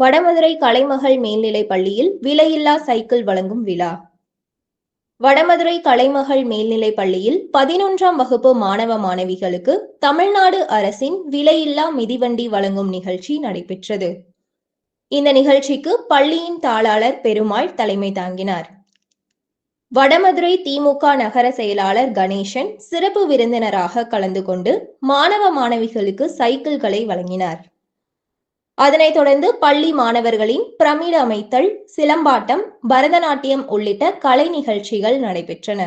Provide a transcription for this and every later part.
வடமதுரை கலைமகள் மேல்நிலைப் பள்ளியில் விலையில்லா சைக்கிள் வழங்கும் விழா. வடமதுரை கலைமகள் மேல்நிலைப் பள்ளியில் பதினொன்றாம் வகுப்பு மாணவ மாணவிகளுக்கு தமிழ்நாடு அரசின் விலையில்லா மிதிவண்டி வழங்கும் நிகழ்ச்சி நடைபெற்றது. இந்த நிகழ்ச்சிக்கு பள்ளியின் தாளாளர் பெருமாள் தலைமை தாங்கினார். வடமதுரை திமுக நகர செயலாளர் கணேசன் சிறப்பு விருந்தினராக கலந்து கொண்டு மாணவ மாணவிகளுக்கு சைக்கிள்களை வழங்கினார். அதனைத் தொடர்ந்து பள்ளி மாணவர்களின் பிரமிடு அமைத்தல் சிலம்பாட்டம் பரதநாட்டியம் உள்ளிட்ட கலை நிகழ்ச்சிகள் நடைபெற்றன.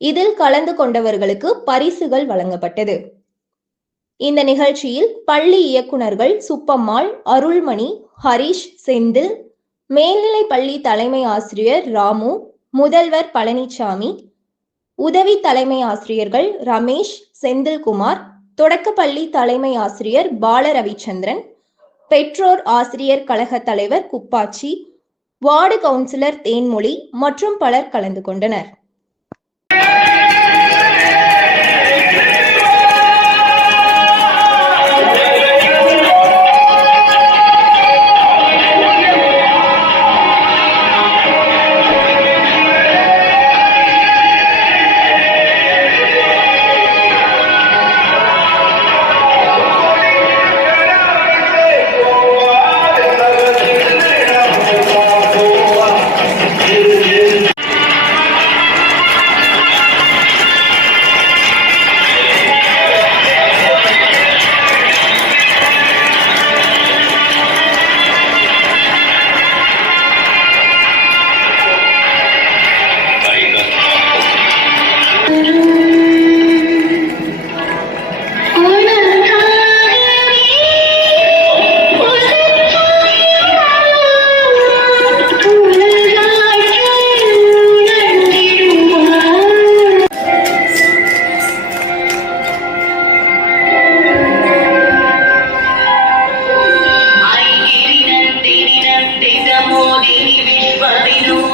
இதில் கலந்து கொண்டவர்களுக்கு பரிசுகள் வழங்கப்பட்டது. இந்த நிகழ்ச்சியில் பள்ளி இயக்குனர்கள் சுப்பம்மாள் அருள்மணி ஹரிஷ் செந்தில் மேல்நிலை பள்ளி தலைமை ஆசிரியர் ராமு முதல்வர் பழனிசாமி உதவி தலைமை ஆசிரியர்கள் ரமேஷ் செந்தில்குமார் தொடக்கப்பள்ளி தலைமை ஆசிரியர் பால ரவிச்சந்திரன் பெற்றோர் ஆசிரியர் கழக தலைவர் குப்பாச்சி வார்டு கவுன்சிலர் தேன்மொழி மற்றும் பலர் கலந்து கொண்டனர்.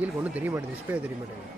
ஆமாடே ஒன்றும் தெரிய மாட்டேங்குது டிஸ்பிளே தெரிய மாட்டேங்குது.